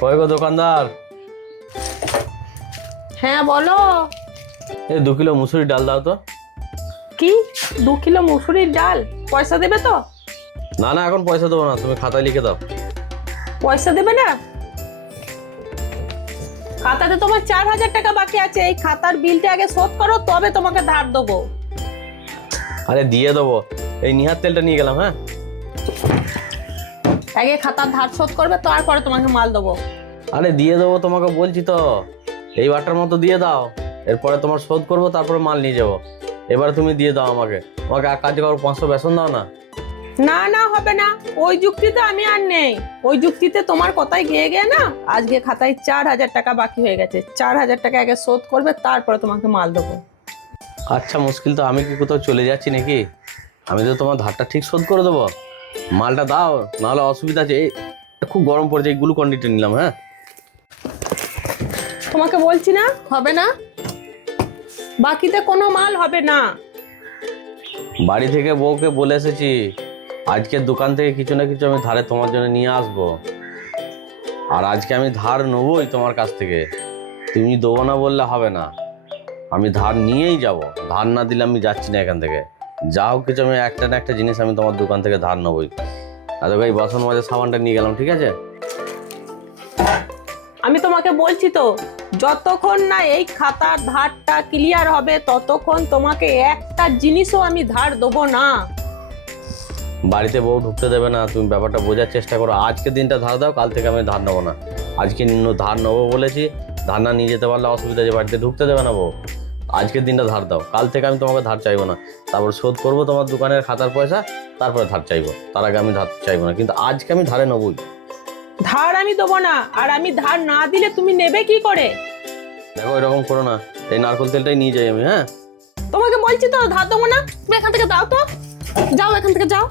কয় গো দোকানদার? হ্যাঁ বলো। এই 2 কিলো মুসুরি ডাল দাও তো। কি 2 কিলো মুসুরির ডাল? পয়সা দেবে তো? না না, এখন পয়সা দেবো না, তুমি খাতায় লিখে দাও। পয়সা দেবে না? খাতাতে তোমার 4,000 টাকা বাকি আছে, এই খাতার বিলটা আগে শোধ করো, তবে তোমাকে ধার দেবো। আরে দিয়ে দেবো, এই নিহার তেলটা নিয়ে গেলাম। হ্যাঁ আগে খাতার ধার শোধ করবে, তারপরে তোমাকে মাল দেবো। আরে দিয়ে দেবো তোমাকে বলছি তো, এই বারটার মতো দিয়ে দাও, এরপরে তোমার শোধ করবো, তারপরে মাল নিয়ে যাবো। এবার তুমি দিয়ে দাও আমাকে আমাকে এক কাজ করো, 500 বেসন দাও না। না না, হবে না, ওই যুক্তিতে আমি আর নেই। ওই যুক্তিতে তোমার কথাই গিয়ে গিয়ে না, আজকে খাতায় 4,000 টাকা বাকি হয়ে গেছে। 4,000 টাকা আগে শোধ করবে, তারপরে তোমাকে মাল দেবো। আচ্ছা মুশকিল তো, আমি কি কোথাও চলে যাচ্ছি নাকি? আমি তো তোমার ধারটা ঠিক শোধ করে দেবো, মালটা দাও, নাহলে অসুবিধা আছে। এই খুব গরম পড়েছে, এই গ্লুকন্ডিটা নিলাম। হ্যাঁ তোমাকে বলছি না, হবে না, বাকিতে কোনো মাল হবে না। বাড়ি থেকে বউকে বলে এসেছি, আজকে দোকান থেকে কিছু না কিছু আমি ধারে তোমার জন্য নিয়ে আসবো। আর আজকে আমি ধার নেবই তোমার কাছ থেকে, তুমি দেবো না বললে হবে না। আমি ধার নিয়েই যাব, ধার না দিলে আমি যাচ্ছি না এখান থেকে। যা হোক কিছু আমি একটা না একটা জিনিস আমি তোমার দোকান থেকে ধার নেবই। আর এই বাসন মাজার সাবানটা নিয়ে গেলাম, ঠিক আছে? আমি তোমাকে বলছি তো, যতক্ষণ না এই খাতার ধারটা ক্লিয়ার হবে, ততক্ষণ তোমাকে একটা জিনিসও আমি ধার দেবো না। বাড়িতে বউ ঢুকতে দেবে না, তুমি ব্যাপারটা বোঝার চেষ্টা করো। আজকে দিনটা ধার দাও, কাল থেকে আমি ধার নেবো না। আজকে ধার নেবো বলেছি, ধার না নিয়ে যেতে পারলে অসুবিধা আছে, বাড়িতে ঢুকতে দেবে না বউ। আজকের দিনটা ধার দাও, কাল থেকে আমি তোমাকে ধার চাইবো না। তারপর শোধ করবো তোমার দোকানের খাতার পয়সা, তারপরে ধার চাইবো। তার আগে আমি ধার চাইবো না, কিন্তু আজকে আমি ধারে নেবই। ধার আমি দেবো না, আর আমি ধার না দিলে তুমি নেবে কি করে? দেখো এরকম করো না, এই নারকেল তেলটাই নিয়ে যাই আমি। হ্যাঁ তোমাকে বলছি তো ধার দেবো না, তুমি এখান থেকে যাও তো, যাও এখান থেকে যাও।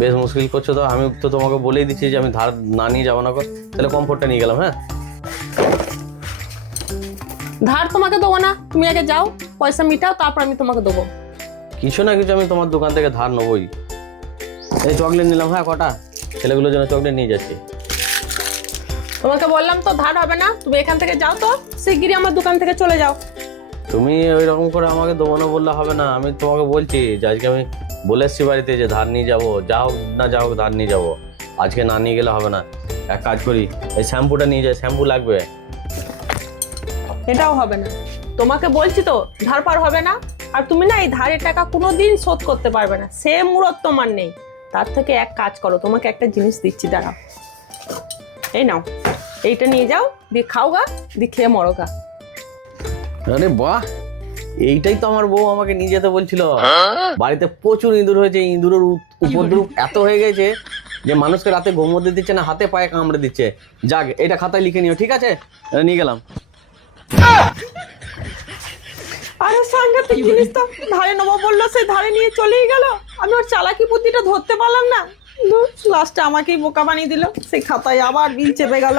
বেশ মুশকিল করছো তো, আমি তো তোমাকে বলেই দিচ্ছি যে আমি ধার না নিয়ে যাবো না। তাহলে কমফোর্টটা নিয়ে গেলাম। হ্যাঁ ধার তোমাকে দেবো না, তুমি আগে যাও, পয়সা মিটাও, তারপর আমি তোমাকে দেবো। কিছু না কিছু আমি তোমার দোকান থেকে ধার নেবই। এই চকলেট নিলাম, হ্যাঁ কটা, ছেলেগুলোর জন্য চকলেট নিয়ে যাচ্ছি। তোমাকে বললাম তো ধার হবে না, তুমি এখান থেকে যাও তো, শিগগিরই আমার দোকান থেকে চলে যাও। তুমি ওই রকম করে আমাকে দেবো না বললে হবে না। আমি তোমাকে বলছি যে আজকে আমি বলে এসছি বাড়িতে যে ধার নিয়ে যাবো, যা হোক না যা হোক ধার নিয়ে যাবো। আজকে না নিয়ে গেলে হবে না। এক কাজ করি, এই শ্যাম্পুটা নিয়ে যাই, শ্যাম্পু লাগবে। এটাও হবে না, তোমাকে বলছি তো ধার পার হবে না। আর তুমি না এই ধারের টাকা কোনোদিন শোধ করতে পারবে না, সে মুরত তোমার নেই। তার থেকে এক কাজ করো, তোমাকে একটা জিনিস দিচ্ছি, দাঁড়াও, এই নাও, এইটা নিয়ে যাও, দিয়ে খাও গা, দিয়ে খেয়ে মরো গা। আরে বাহ, এইটাই তো আমার বউ আমাকে নিয়ে যেতে বলছিল। বাড়িতে প্রচুর ইঁদুর হয়েছে, ইঁদুরের উপদ্রব এত হয়ে গেছে যে মানুষকে রাতে ঘুমোতে দিচ্ছে না, হাতে পায়ে কামড়ে দিচ্ছে। যাক, এটা খাতায় লিখে নিও, ঠিক আছে? এটা নিয়ে গেলাম। আরে সাংঘাতিক জিনিস তো, ধারে নেবো বললো, সেই ধারে নিয়ে চলেই গেল। আমি ওর চালাকি বুদ্ধিটা ধরতে পারলাম না, লাস্টে আমাকেই বোকা বানিয়ে দিল। সেই খাতায় আবার বিল চেপে গেল।